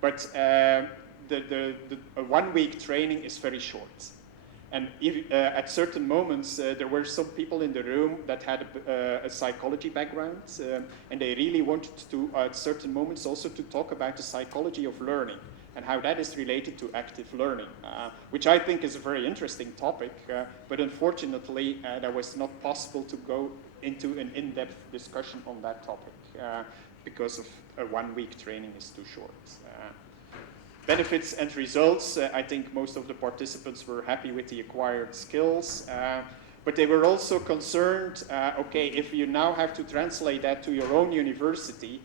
But a 1 week training is very short. And if, at certain moments, there were some people in the room that had a psychology background, and they really wanted to, at certain moments, also to talk about the psychology of learning and how that is related to active learning, which I think is a very interesting topic, but unfortunately, that was not possible to go into an in-depth discussion on that topic because of a 1 week training is too short. Benefits and results, I think most of the participants were happy with the acquired skills, but they were also concerned, okay, if you now have to translate that to your own university,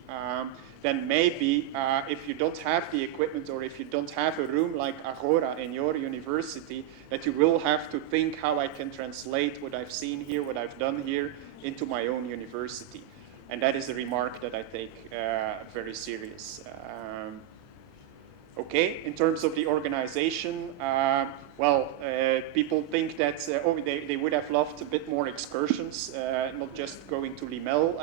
then maybe if you don't have the equipment or if you don't have a room like Agora in your university, that you will have to think how I can translate what I've seen here, what I've done here, into my own university. And that is a remark that I take very serious. Okay, in terms of the organization, people think that they would have loved a bit more excursions, not just going to Limel,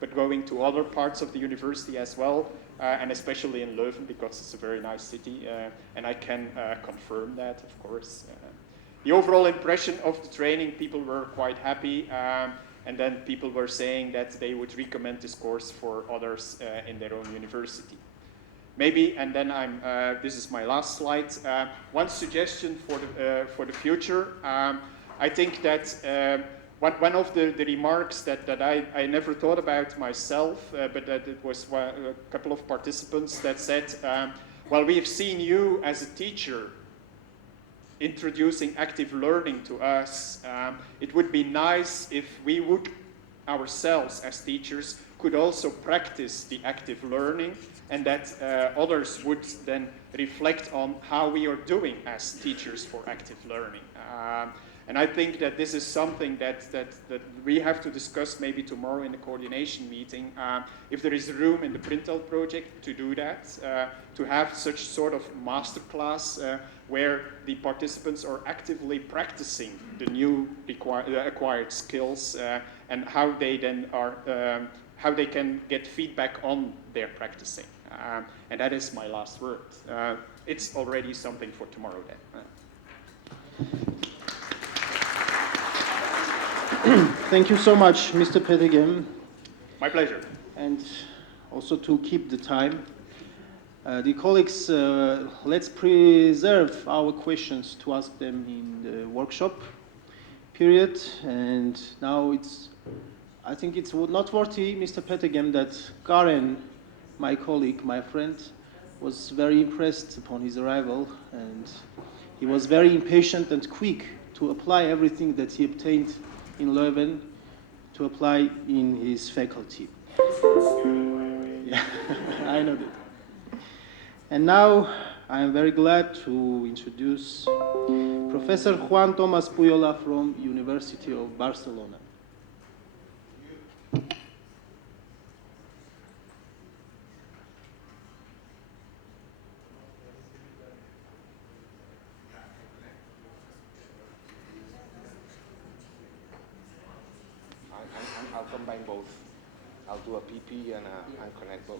but going to other parts of the university as well, and especially in Leuven, because it's a very nice city, and I can confirm that, of course. The overall impression of the training, people were quite happy, and then people were saying that they would recommend this course for others in their own university. Maybe, and then this is my last slide, one suggestion for the future. I think that one of the remarks that I never thought about myself, but that it was a couple of participants that said, well, we have seen you as a teacher introducing active learning to us. It would be nice if we would ourselves as teachers could also practice the active learning, and that others would then reflect on how we are doing as teachers for active learning. And I think that this is something that we have to discuss maybe tomorrow in the coordination meeting, if there is room in the Printout project to do that, to have such sort of masterclass where the participants are actively practicing the new acquired skills and how they then are, how they can get feedback on their practicing. And that is my last word. It's already something for tomorrow then. Thank you so much, Mr. Petegem. My pleasure. And also to keep the time. Dear colleagues, let's preserve our questions to ask them in the workshop period. And now I think it's noteworthy, Mr. Petegem, that Karen, my colleague, my friend, was very impressed upon his arrival, and he was very impatient and quick to apply everything that he obtained in Leuven to apply in his faculty. Yeah, I know that. And now I am very glad to introduce Professor Juan Tomás Pujola from University of Barcelona. I'll combine both. I'll do a PP and connect both.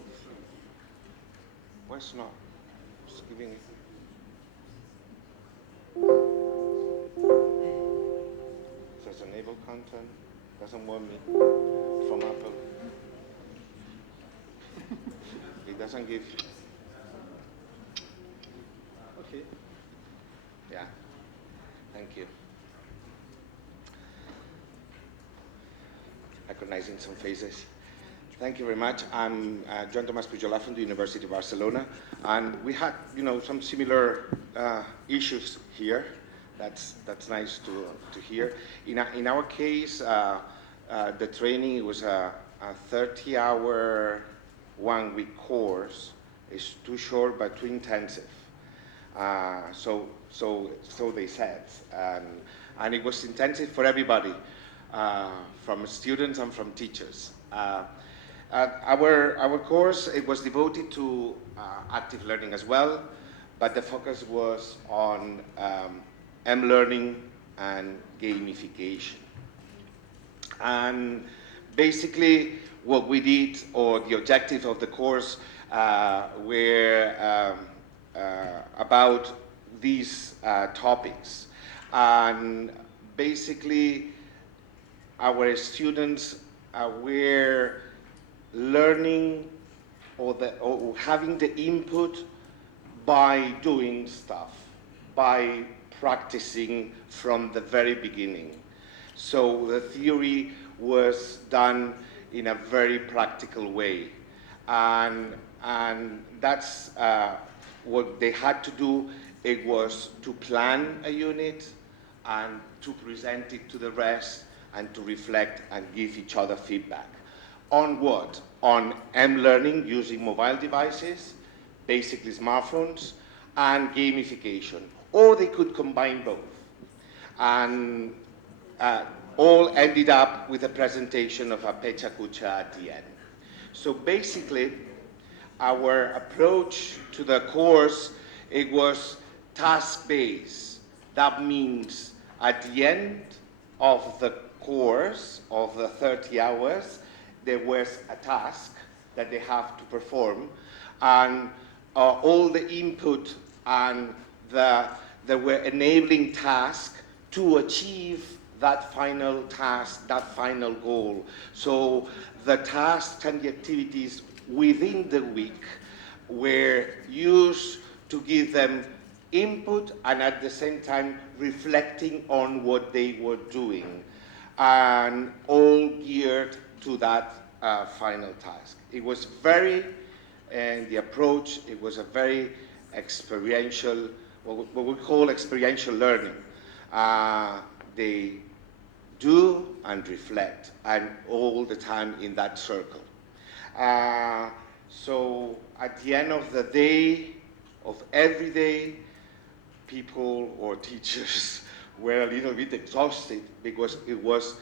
Where's not? Just giving it. Says enable content. Doesn't want me from Apple. It doesn't give. Okay. Yeah. Thank you. Recognizing some faces. Thank you very much. I'm Juan Tomás Pujola from the University of Barcelona, and we had, some similar issues here. That's nice to hear. In our case, the training was a 30-hour, 1-week course. It's too short but too intensive. So they said, and it was intensive for everybody. From students and from teachers. Our course, it was devoted to active learning as well, but the focus was on M-learning and gamification. And basically what we did, or the objective of the course, were about these topics. And basically, our students were learning or having the input by doing stuff, by practicing from the very beginning. So the theory was done in a very practical way. And that's what they had to do. It was to plan a unit and to present it to the rest and to reflect and give each other feedback. On what? On M-learning using mobile devices, basically smartphones, and gamification. Or they could combine both. And all ended up with a presentation of a pecha kucha at the end. So basically, our approach to the course, it was task-based. That means at the end of the course, of the 30 hours, there was a task that they have to perform, and all the input and there were enabling tasks to achieve that final task, that final goal. So the tasks and the activities within the week were used to give them input and at the same time reflecting on what they were doing, and all geared to that final task. It was very, and the approach, it was a very experiential, what we call experiential learning. They do and reflect, and all the time in that circle. So at the end of the day, of every day, people or teachers were a little bit exhausted because it was,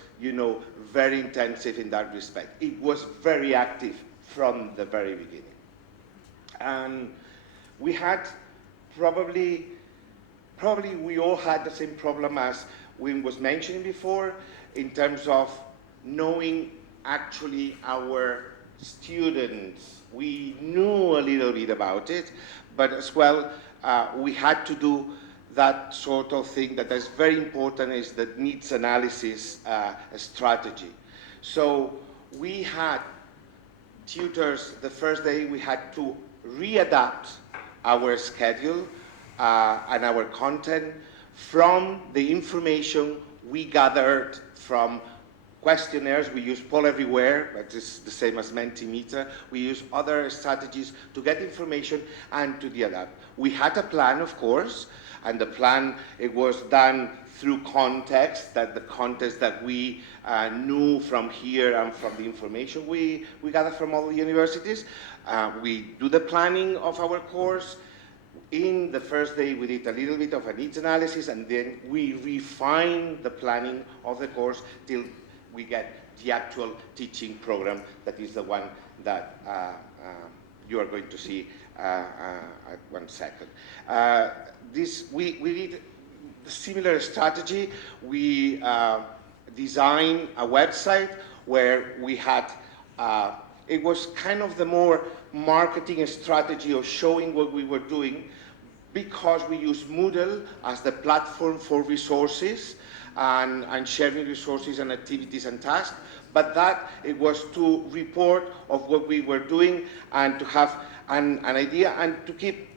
very intensive in that respect. It was very active from the very beginning. And we had probably we all had the same problem as Wim was mentioning before, in terms of knowing actually our students. We knew a little bit about it, but as well, we had to do that sort of thing that is very important, is the needs analysis strategy. So we had tutors, the first day we had to readapt our schedule and our content from the information we gathered from questionnaires. We use Poll Everywhere, that is the same as Mentimeter. We use other strategies to get information and to adapt. We had a plan, of course, and the plan, it was done through context, that the context that we knew from here and from the information we gathered from all the universities. We do the planning of our course. In the first day, we did a little bit of a needs analysis, and then we refine the planning of the course till we get the actual teaching program, that is the one that you are going to see at 1 second. We did a similar strategy. We designed a website where we had, it was kind of the more marketing strategy of showing what we were doing, because we use Moodle as the platform for resources and sharing resources and activities and tasks, but that it was to report of what we were doing and to have an idea and to keep,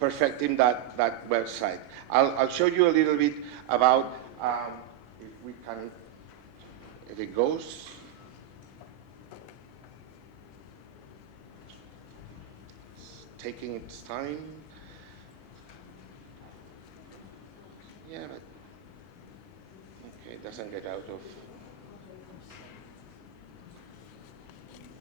perfecting that website. I'll show you a little bit about, if it goes. It's taking its time. Yeah, but okay, it doesn't get out of.